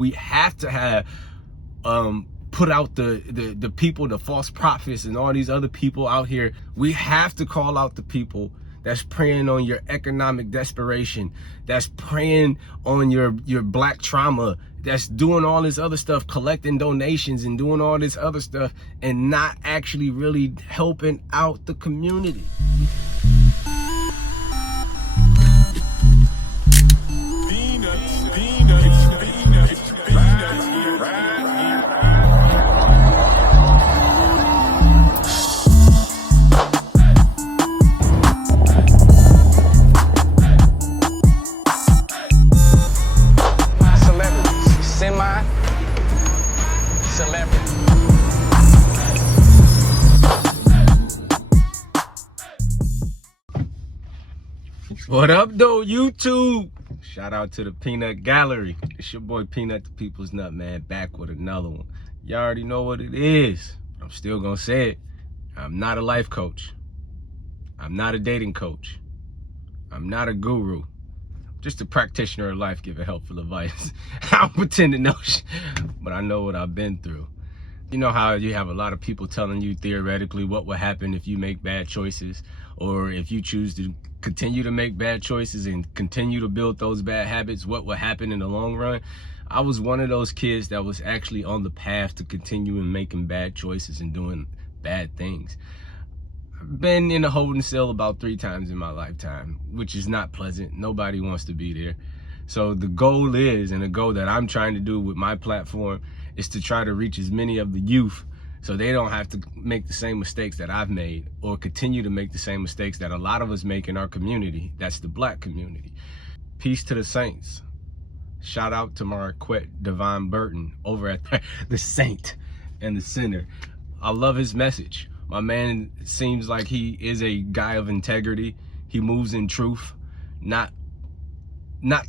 We have to have put out the people, the false prophets and all these other people out here. We have to call out the people that's preying on your economic desperation, that's preying on your black trauma, that's doing all this other stuff, collecting donations and doing all this other stuff, and not actually really helping out the community. What up, though, YouTube? Shout out to the Peanut Gallery. It's your boy Peanut, the People's Nut, man, back with another one. You already know what it is. I'm still gonna say it. I'm not a life coach. I'm not a dating coach. I'm not a guru. Just a practitioner of life giving helpful advice. I don't pretend to know shit, but I know what I've been through. You know how you have a lot of people telling you theoretically what will happen if you make bad choices, or if you choose to continue to make bad choices and continue to build those bad habits, what will happen in the long run? I was one of those kids that was actually on the path to continuing making bad choices and doing bad things. I've been in a holding cell about 3 times in my lifetime, which is not pleasant. Nobody wants to be there. So the goal is, and the goal that I'm trying to do with my platform, is to try to reach as many of the youth so they don't have to make the same mistakes that I've made, or continue to make the same mistakes that a lot of us make in our community. That's the black community. Peace to the saints. Shout out to Marquette Divine Burton over at the Saint and the Sinner. I love his message. My man seems like he is a guy of integrity. He moves in truth, not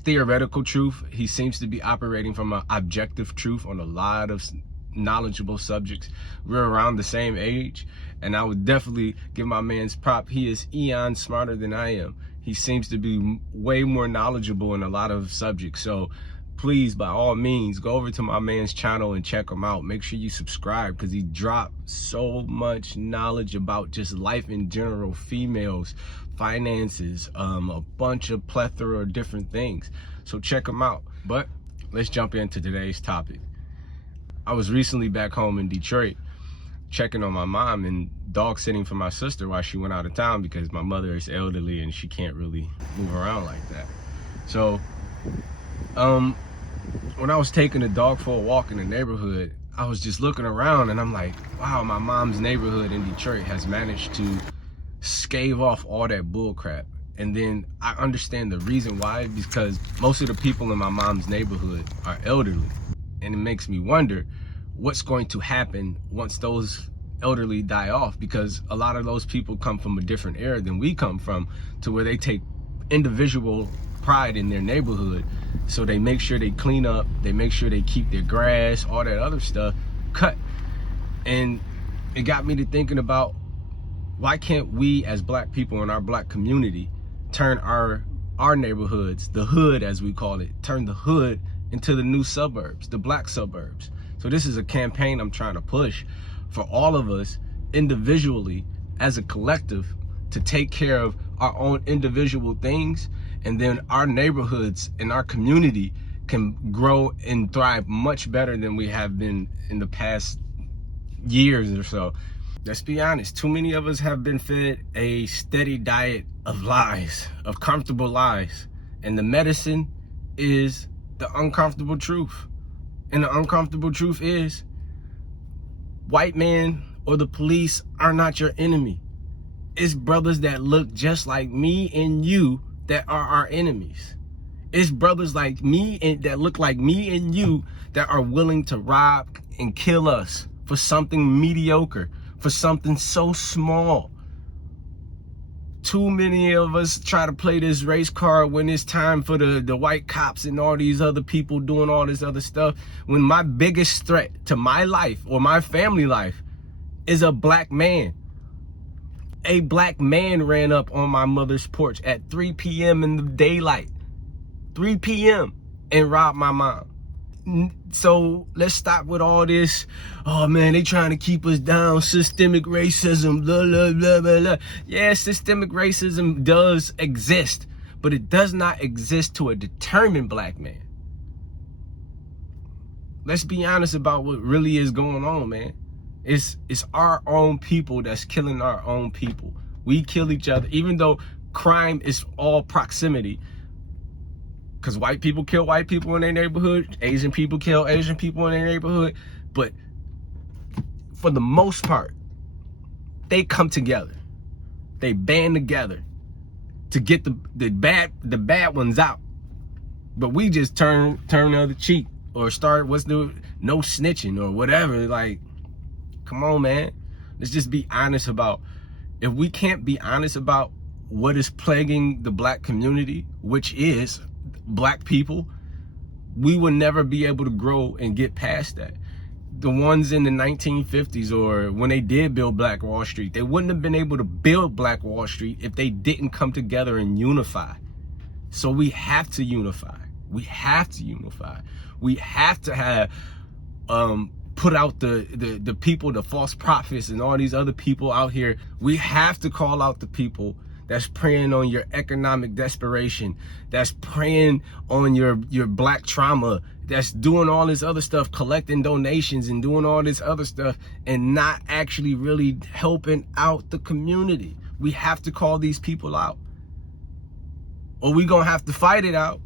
theoretical truth. He seems to be operating from an objective truth on a lot of knowledgeable subjects. We're around the same age, and I would definitely give my man's prop. He is eons smarter than I am. He seems to be way more knowledgeable in a lot of subjects. So please, by all means, go over to my man's channel and check him out. Make sure you subscribe, because he dropped so much knowledge about just life in general, females, finances, a bunch of plethora of different things. So check him out. But let's jump into today's topic. I was recently back home in Detroit checking on my mom and dog sitting for my sister while she went out of town, because my mother is elderly and she can't really move around like that. So when I was taking the dog for a walk in the neighborhood, I was just looking around and I'm like, wow, my mom's neighborhood in Detroit has managed to stave off all that bull crap. And then I understand the reason why, because most of the people in my mom's neighborhood are elderly. And it makes me wonder what's going to happen once those elderly die off, because a lot of those people come from a different era than we come from, to where they take individual pride in their neighborhood. So they make sure they clean up, they make sure they keep their grass, all that other stuff cut. And it got me to thinking about, why can't we as black people in our black community turn our neighborhoods, the hood as we call it, turn the hood into the new suburbs, the black suburbs. So this is a campaign I'm trying to push for all of us individually as a collective, to take care of our own individual things, and then our neighborhoods and our community can grow and thrive much better than we have been in the past years or so. Let's be honest, too many of us have been fed a steady diet of lies, of comfortable lies, and the medicine is the uncomfortable truth. And the uncomfortable truth is, white man or the police are not your enemy. It's brothers that look just like me and you that are our enemies. It's brothers like me and that look like me and you that are willing to rob and kill us for something mediocre, for something so small. Too many of us try to play this race card when it's time for the white cops and all these other people doing all this other stuff, when my biggest threat to my life or my family life is a black man. A black man ran up on my mother's porch at 3 p.m. in the daylight, 3 p.m. and robbed my mom. So let's stop with all this. Oh man, they trying to keep us down. Systemic racism, blah, blah, blah, blah, blah. Yeah, systemic racism does exist, but it does not exist to a determined black man. Let's be honest about what really is going on, man. It's our own people that's killing our own people. We kill each other, even though crime is all proximity. Because white people kill white people in their neighborhood, Asian people kill Asian people in their neighborhood. But for the most part, they come together. They band together to get the bad ones out. But we just turn the other cheek or start no snitching or whatever. Like, come on, man. Let's just be honest about, if we can't be honest about what is plaguing the black community, which is black people, we will never be able to grow and get past that. The ones in the 1950s, or when they did build Black Wall Street, they wouldn't have been able to build Black Wall Street if they didn't come together and unify. So we have to unify. We have to unify. We have to have put out the people, the false prophets and all these other people out here. We have to call out the people that's preying on your economic desperation, that's preying on your black trauma, that's doing all this other stuff, collecting donations and doing all this other stuff, and not actually really helping out the community. We have to call these people out, or we're gonna have to fight it out.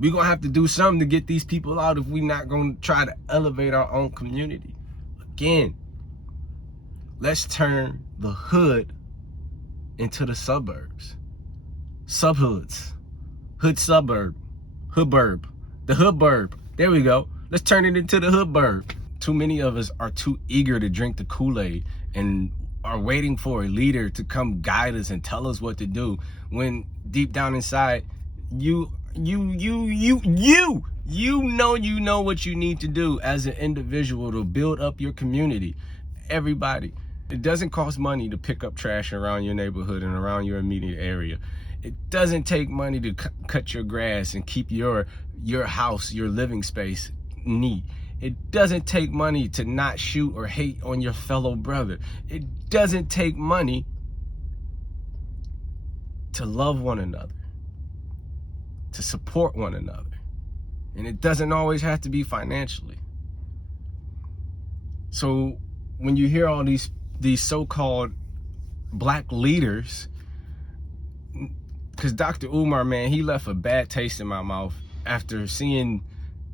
We're gonna have to do something to get these people out if we're not gonna try to elevate our own community. Again, let's turn the hood into the suburbs, subhoods, hood suburb, hoodburb, the hoodburb. There we go. Let's turn it into the hoodburb. Too many of us are too eager to drink the Kool-Aid and are waiting for a leader to come guide us and tell us what to do, when deep down inside, you know what you need to do as an individual to build up your community. Everybody. It doesn't cost money to pick up trash around your neighborhood and around your immediate area. It doesn't take money to cut your grass and keep your house, your living space neat. It doesn't take money to not shoot or hate on your fellow brother. It doesn't take money to love one another, to support one another. And it doesn't always have to be financially. So when you hear all these so-called black leaders, because Dr. Umar, man, he left a bad taste in my mouth after seeing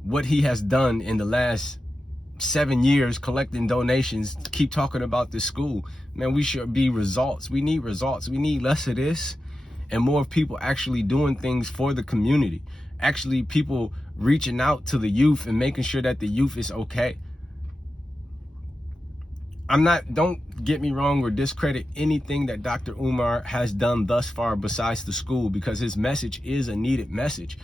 what he has done in the last 7 years, collecting donations to keep talking about this school. Man, we should be results. We need results. We need less of this and more of people actually doing things for the community. Actually, people reaching out to the youth and making sure that the youth is okay. Don't get me wrong or discredit anything that Dr. Umar has done thus far besides the school, because his message is a needed message.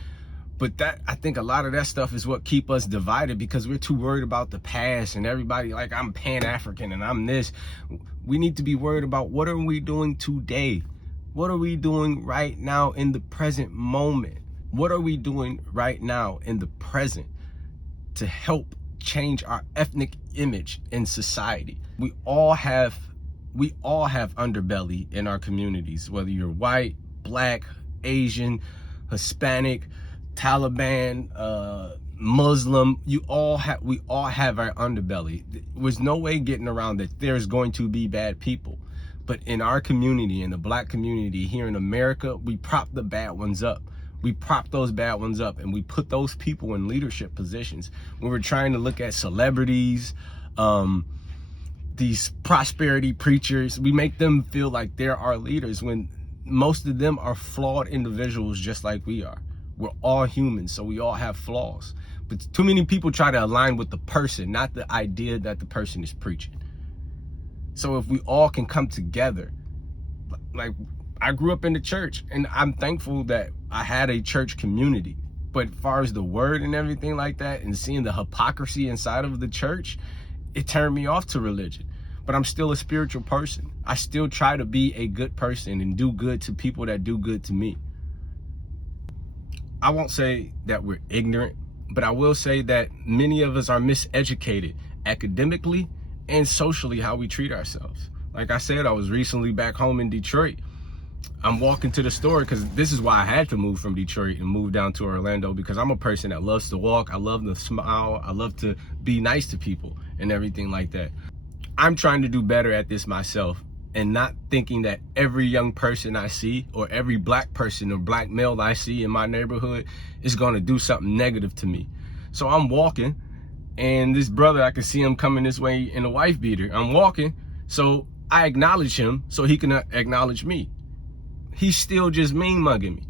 But I think a lot of that stuff is what keep us divided, because we're too worried about the past and everybody like, I'm Pan-African and I'm this. We need to be worried about, what are we doing today? What are we doing right now in the present moment? What are we doing right now in the present to help change our ethnic image in society? We all have underbelly in our communities, whether you're white, black, Asian, Hispanic, Taliban, Muslim. We all have our underbelly. There's no way getting around that there's going to be bad people. But in our community, in the black community here in America, we prop the bad ones up. We prop those bad ones up and we put those people in leadership positions. When we're trying to look at celebrities, these prosperity preachers, we make them feel like they're our leaders when most of them are flawed individuals just like we are. We're all humans, so we all have flaws. But too many people try to align with the person, not the idea that the person is preaching. So if we all can come together, like, I grew up in the church and I'm thankful that I had a church community. But as far as the word and everything like that, and seeing the hypocrisy inside of the church, it turned me off to religion. But I'm still a spiritual person. I still try to be a good person and do good to people that do good to me. I won't say that we're ignorant, But I will say that many of us are miseducated academically and socially, how we treat ourselves. Like I said, I was recently back home in Detroit. I'm walking to the store because this is why I had to move from Detroit and move down to Orlando, because I'm a person that loves to walk. I love to smile. I love to be nice to people and everything like that. I'm trying to do better at this myself, and not thinking that every young person I see or every black person or black male I see in my neighborhood is going to do something negative to me. So I'm walking, and this brother, I can see him coming this way in a wife beater. I'm walking, so I acknowledge him so he can acknowledge me. He's still just mean mugging me.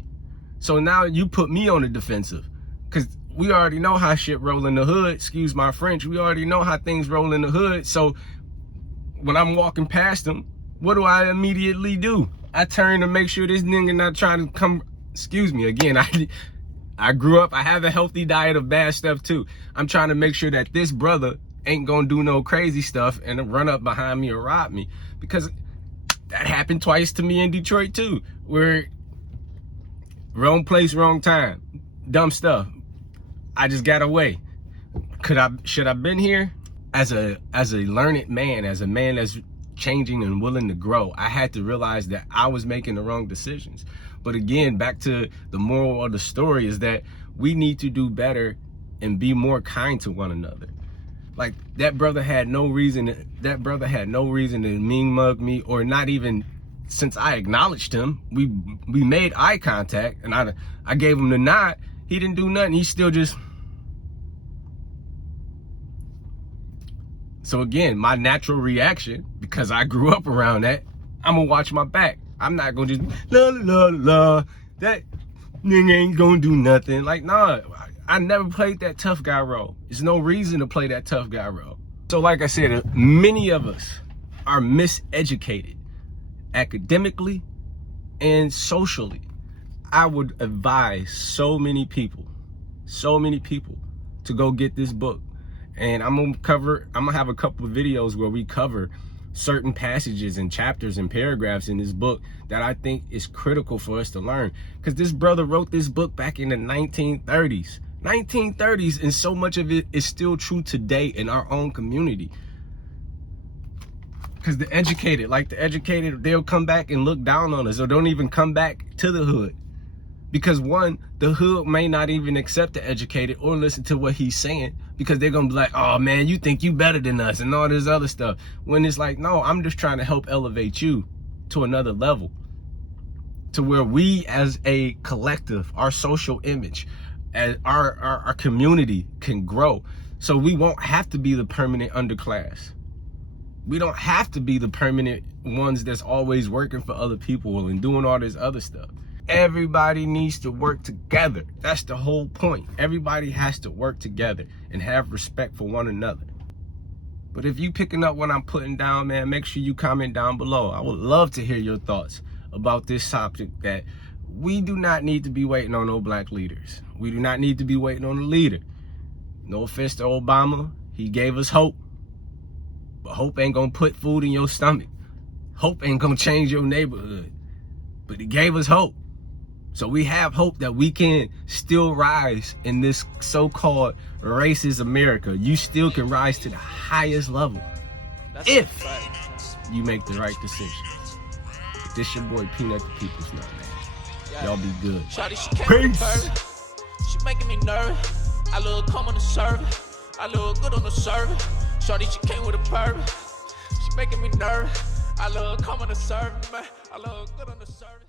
So now you put me on the defensive, because we already know how shit roll in the hood. Excuse my French. We already know how things roll in the hood. So when I'm walking past him, what do I immediately do? I turn to make sure this nigga not trying to come. Excuse me again. I grew up, I have a healthy diet of bad stuff too. I'm trying to make sure that this brother ain't gonna do no crazy stuff and run up behind me or rob me, because that happened twice to me in Detroit too, where wrong place, wrong time, dumb stuff. I just got away. Should I been here? As a learned man, as a man that's changing and willing to grow, I had to realize that I was making the wrong decisions. But again, back to the moral of the story is that we need to do better and be more kind to one another. Like, that brother had no reason to mean mug me, or not even, since I acknowledged him. We made eye contact, and I gave him the nod. He didn't do nothing. He still just. So again, my natural reaction, because I grew up around that, I'm gonna watch my back. I'm not gonna just la la la, that nigga ain't gonna do nothing. Like, nah, I never played that tough guy role. There's no reason to play that tough guy role. So like I said, many of us are miseducated academically and socially. I would advise so many people to go get this book. And I'm gonna have a couple of videos where we cover certain passages and chapters and paragraphs in this book that I think is critical for us to learn. Because this brother wrote this book back in the 1930s. And so much of it is still true today in our own community. Because the educated, they'll come back and look down on us, or don't even come back to the hood. Because one, the hood may not even accept the educated or listen to what he's saying, because they're gonna be like, oh man, you think you better than us and all this other stuff. When it's like, no, I'm just trying to help elevate you to another level, to where we as a collective, our social image, as our community can grow. So we won't have to be the permanent underclass. We don't have to be the permanent ones that's always working for other people and doing all this other stuff. Everybody needs to work together. That's the whole point. Everybody has to work together and have respect for one another. But if you picking up what I'm putting down, man, make sure you comment down below. I would love to hear your thoughts about this topic, that we do not need to be waiting on no black leaders. We do not need to be waiting on a leader. No offense to Obama. He gave us hope. But hope ain't gonna put food in your stomach. Hope ain't gonna change your neighborhood. But he gave us hope. So we have hope that we can still rise in this so-called racist America. You still can rise to the highest level if you make the right decisions. This your boy Peanut, the People's Nut, man. Y'all be good. Peace. She making me nervous. I look calm on the service. I look good on the service. Shorty, she came with a purpose. She making me nervous. I look calm on the service, man. I look good on the service.